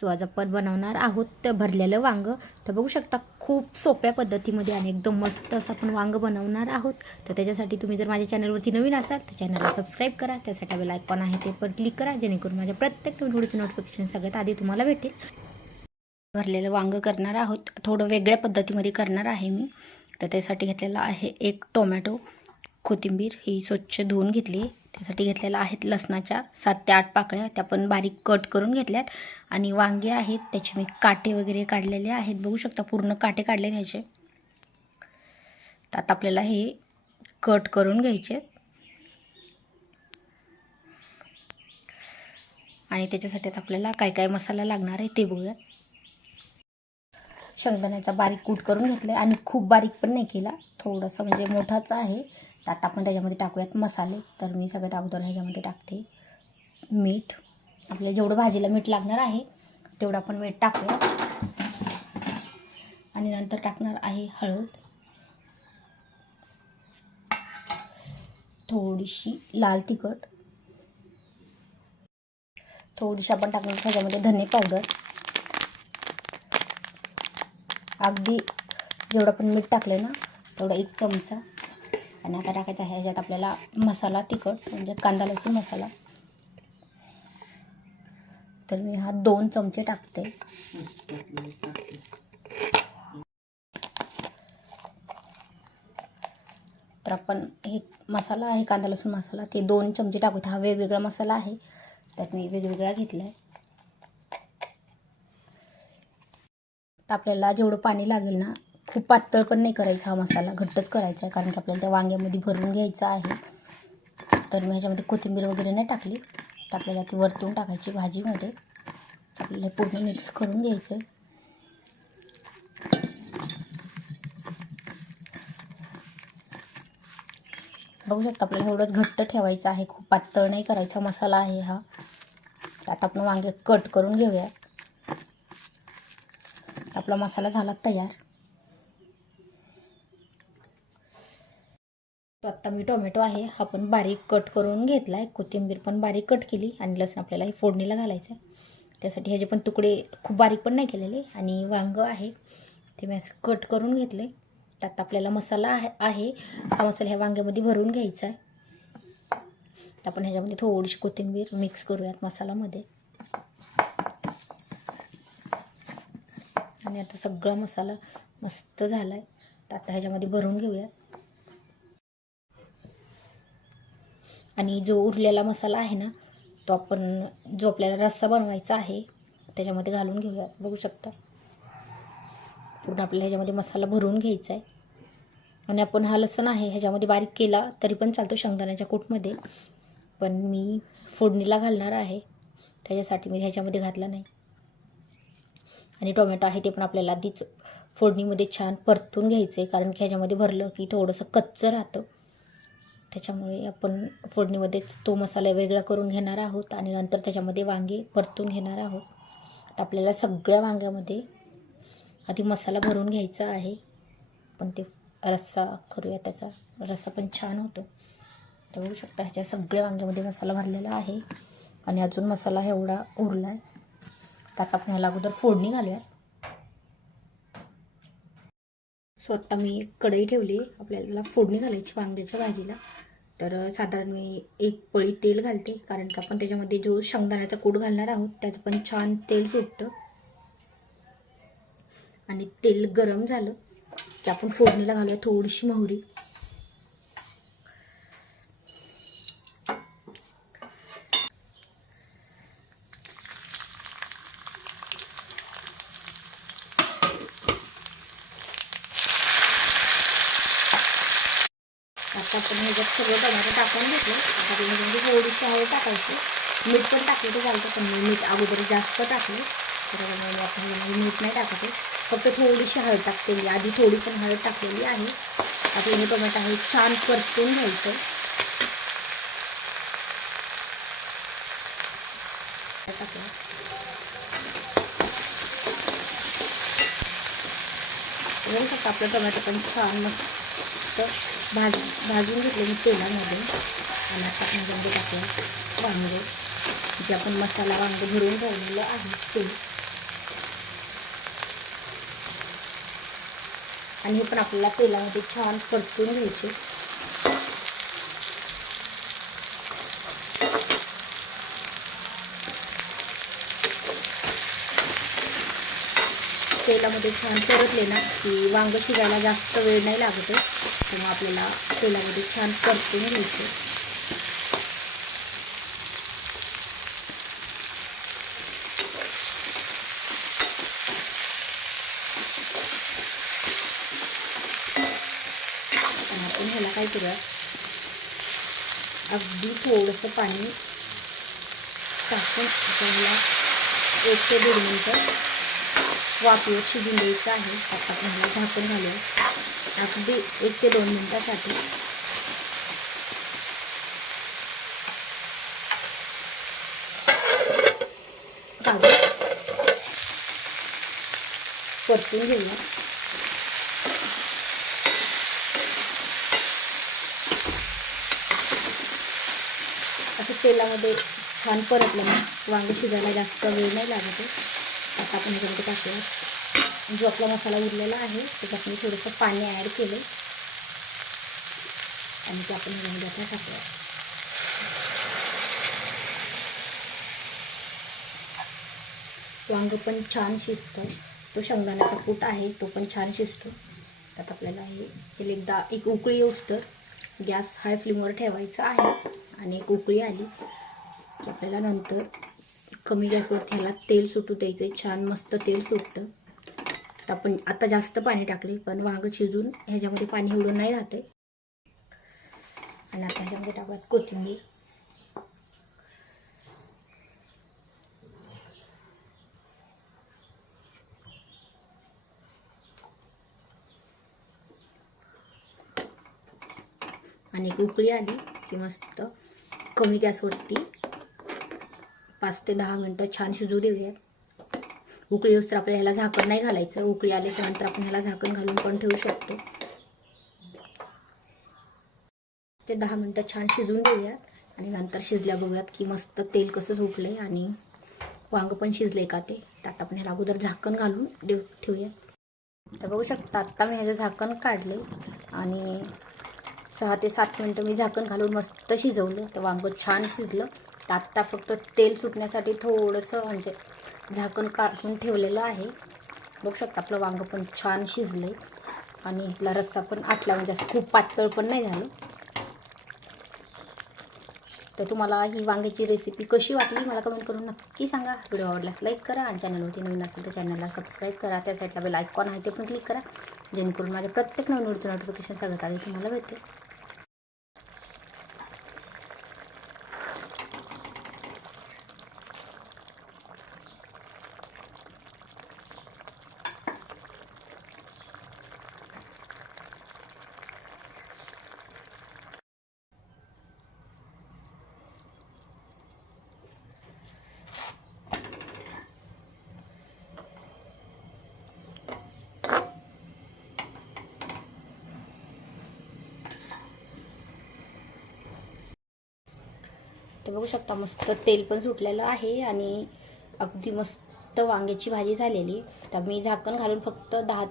So आज आपण बनवणार आहोत. तर भरलेलं वांगं. तर बघू शकता खूप सोप्या पद्धतीमध्ये आणि एकदम मस्त असं आपण वांगं बनवणार आहोत. तर त्याच्यासाठी तुम्ही जर माझ्या चॅनलवरती नवीन असाल तर चॅनलला सबस्क्राईब करा. त्यासाठी बेल आयकॉन आहे ते पण क्लिक करा जेणेकरून माझ्या प्रत्येक व्हिडिओची नोटिफिकेशन सगळ्यात आधी तुम्हाला भेटेल. भरलेलं वांगं करणार आहोत. थोडं वेगळ्या पद्धतीमध्ये करणार आहे मी. तर त्यासाठी घेतलेलं आहे एक टोमॅटो कोथिंबीर. ही स्वच्छ धुवून घेतली. त्यासाठी घेतलेल्या आहेत लसणाच्या सात ते आठ पाकळ्या. त्या पण बारीक कट करून घेतल्यात. आणि वांगे आहेत त्याचे मी काटे वगैरे काढलेले आहेत. बघू शकता पूर्ण काटे काढले त्याचे त्यात आता आपल्याला हे कट करून घ्यायचे आणि त्याच्यासाठी आता आपल्याला काय काय मसाला लागणार आहे ते बघूया शेंगदाण्याचा बारीक कूट करून घेतला आहे आणि खूप बारीक पण नाही केला. थोडासा म्हणजे मोठाच आहे. तर आता आपण त्याच्यामध्ये टाकूयात मसाले. तर मी सगळ्यात अगोदर ह्याच्यामध्ये टाकते मीठ. आपल्या जेवढं भाजीला मीठ लागणार आहे तेवढं आपण मीठ टाकूया. आणि नंतर टाकणार आहे हळद. थोडीशी लाल तिखट. थोडीशी आपण टाकणार त्याच्यामध्ये धने पावडर. अगदी जेवढं पण मीठ टाकलं ना तेवढं एक चमचा. आणि आता टाकायचा आहे ह्याच्यात आपल्याला मसाला तिखट म्हणजे कांदा लसूण मसाला. तर मी हा दोन चमचे टाकते. तर आपण हे मसाला आहे कांदा लसूण मसाला ते दोन चमचे टाकूत हा वेगवेगळा मसाला आहे. तर मी वेगवेगळा घेतला आहे तर आपल्याला जेवढं पाणी लागेल ना खूप पातळ पण नाही करायचा हा मसाला घट्टच करायचा आहे कारण की आपल्याला त्या वांग्यामध्ये भरून घ्यायचा आहे. तर मी ह्याच्यामध्ये कोथिंबीर वगैरे नाही टाकली. तर आपल्याला ती वरतून टाकायची भाजीमध्ये. आपल्याला पूर्ण मिक्स करून घ्यायचं आहे बघू शकता आपल्याला एवढंच घट्ट ठेवायचं आहे खूप पातळ नाही करायचा मसाला आहे हा. आता आपण वांगे कट करून घेऊया आपला मसाला झाला तयार. तो आत्ता मी टोमॅटो आहे हा पण बारीक कट करून घेतला आहे कोथिंबीर पण बारीक कट केली आणि लसूण आपल्याला हे फोडणीला घालायचं आहे त्यासाठी ह्याचे पण तुकडे खूप बारीक पण नाही केलेले आणि वांगं आहे ते मी असं कट करून घेतले त्यात आपल्याला मसाला आहे आहे. हा मसाला ह्या वांग्यामध्ये भरून घ्यायचा आहे आपण ह्याच्यामध्ये थोडीशी कोथिंबीर मिक्स करूयात मसाल्यामध्ये आणि आता सगळा मसाला मस्त झाला आहे तर आता ह्याच्यामध्ये भरून घेऊया. आणि जो उरलेला मसाला आहे ना तो आपण जो आपल्याला रस्सा बनवायचा आहे. त्याच्यामध्ये घालून घेऊया. बघू शकता. पूर्ण आपल्याला ह्याच्यामध्ये मसाला भरून घ्यायचा आहे. आणि आपण हा लसण आहे ह्याच्यामध्ये बारीक केला तरी पण चालतो शेंगदाण्याच्या कूटमध्ये. पण मी फोडणीला घालणार आहे. त्याच्यासाठी मी ह्याच्यामध्ये घातला नाही. आणि टोमॅटो आहे ते पण आपल्याला आधीच फोडणीमध्ये छान परतून घ्यायचं आहे कारण की ह्याच्यामध्ये भरलं की थोडंसं कच्चं राहतं. त्याच्यामुळे आपण फोडणीमध्येच तो मसाला वेगळा करून घेणार आहोत आणि नंतर त्याच्यामध्ये वांगे परतून घेणार आहोत. तर आपल्याला सगळ्या वांग्यामध्ये आधी मसाला भरून घ्यायचा आहे पण ते रस्सा करूया त्याचा. रस्सा पण छान होतो. तर बघू शकता ह्याच्या सगळ्या वांग्यामध्ये मसाला भरलेला आहे. आणि अजून मसाला एवढा उरला आहे तर आता आपण ह्याला अगोदर फोडणी घालूयात. सो आत्ता मी एक कढई ठेवली. आपल्याला त्याला फोडणी घालायची वांग्याच्या भाजीला. तर साधारण मी एक पळी तेल घालते. कारण की आपण त्याच्यामध्ये जो शेंगदाण्याचा कूट घालणार आहोत त्याचं पण छान तेल सुटतं. आणि तेल गरम झालं की आपण फोडणीला घालूया थोडीशी मोहरी. आता आपण ह्याच्यात सगळं टोमॅटो टाकून घेतलं आता त्याच्यामध्ये गोडीची हळद टाकायची मीठ पण टाकलं तर चालतं पण मीठ अगोदर जास्त टाकलं. तर आपण म्हणजे मीठ नाही टाकते फक्त थोडीशी हळद टाकलेली. आधी थोडी पण हळद टाकलेली आहे. आता हे टोमॅटो आहे छान परतून घ्यायचं टाकलं. आपलं टोमॅटो पण छान मस्त भाज भाजून घेतले मी तेलामध्ये. आणि आता आपण टाकून वांग. जे आपण मसाला वांग भरून ठेवलेलं आहे ते. आणि हे पण आपल्याला तेलामध्ये छान परतून घ्यायचे. तेलामध्ये छान परतले ना की वांग शिजायला जास्त वेळ नाही लागतो किंवा तेव्हा आपल्याला तेलामध्ये छान परतून घ्यायचे. आपण ह्याला काय करूया? अगदी थोडंसं पाणी टाकून आपण ह्याला एक ते दीड मिनटं वाफेवर शिजून द्यायचं आहे. आता आपण ह्याला झाकून घालूया. अगदी एक ते दोन मिनटासाठी. परतून घेऊया. असं तेलामध्ये छान परतलं ना. वांगे शिजायला जास्त वेळ नाही लागत आहे. आता आपण ह्याच्यामध्ये टाकूया. जो आपला मसाला उरलेला आहे त्याच्यात मी थोडंसं पाणी ॲड केलं आणि ते आपण ह्याच्यामध्ये आता टाकूया. वांग पण छान शिजतं तो शेंगदाण्याचा कूट आहे तो पण छान शिजतो त्यात आपल्याला हे एकदा एक उकळी येऊस तर गॅस हाय फ्लेमवर ठेवायचा आहे. आणि एक उकळी आली की आपल्याला नंतर कमी गॅसवर ह्याला तेल सुटू द्यायचं आहे छान मस्त तेल सुटतं. आपण आता जास्त पाणी टाकले पण वांग शिजून ह्याच्यामध्ये पाणी एवढं नाही राहते आणि आता ह्याच्यामध्ये टाकूयात कोथिंबीर. आणि एक उकळी आली की मस्त कमी गॅसवरती पाच ते दहा मिनटं छान शिजू देऊयात. उकळी तर आपल्याला ह्याला झाकण नाही घालायचं. उकळी आल्याच्यानंतर आपण ह्याला झाकण घालून पण ठेवू शकतो. ते दहा मिनटं छान शिजून देऊयात. आणि नंतर शिजल्या बघूयात की मस्त तेल कसं सुटले आणि वांग पण शिजले का ते. त्यात आपण ह्याला अगोदर झाकण घालून देऊ ठेवूयात. तर बघू शकता आत्ता मी ह्याचं झाकण काढले आणि सहा ते सात मिनटं मी झाकण घालून मस्त शिजवलं. तर वांग छान शिजलं. आत्ता फक्त तेल सुटण्यासाठी थोडंसं म्हणजे झाकण काढून ठेवलेलं आहे. बघू शकता आपलं वांग पण छान शिजले आणि इथला रस्सा पण आटला म्हणजे असं खूप पातळ पण नाही झालं. तर तुम्हाला ही वांग्याची रेसिपी कशी वाटली मला कमेंट करून नक्की सांगा. व्हिडिओ आवडल्यास लाईक करा. आणि चॅनलवरती नवीन असेल तर चॅनलला सबस्क्राईब करा. त्या साईडला बेल आयकॉन आहे ते पण क्लिक करा. जेणेकरून माझ्या प्रत्येक नवीन व्हिडिओचं नोटिफिकेशन सगळ्यात आधी तुम्हाला भेटेल. तर बघू शकता मस्त तेल पण सुटलेलं आहे आणि अगदी मस्त वांग्याची भाजी झालेली. तर मी झाकण घालून फक्त दहा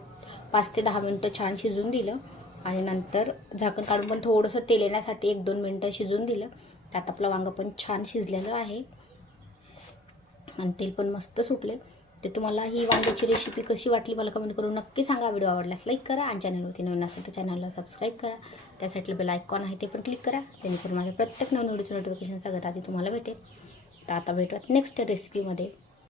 पाच ते दहा मिनटं छान शिजून दिलं. आणि नंतर झाकण काढून पण थोडंसं तेल येण्यासाठी एक दोन मिनटं शिजून दिलं. त्यात आपलं वांगं पण छान शिजलेलं आहे. आणि तेल पण मस्त सुटले तर तुम्हाला ही वांग्याची रेसिपी कशी वाटली मला कमेंट करून नक्की सांगा. व्हिडिओ आवडल्यास लाईक करा आणि चॅनलवरती नवीन असेल तर चॅनलला सबस्क्राईब करा. त्यासाठी बेल आयकॉन आहे ते पण क्लिक करा. जेणेकरून माझ्या प्रत्येक नवीन व्हिडिओचं नोटिफिकेशन सगळ्यात आधी तुम्हाला भेटेल. तर आता भेटूयात नेक्स्ट रेसिपीमध्ये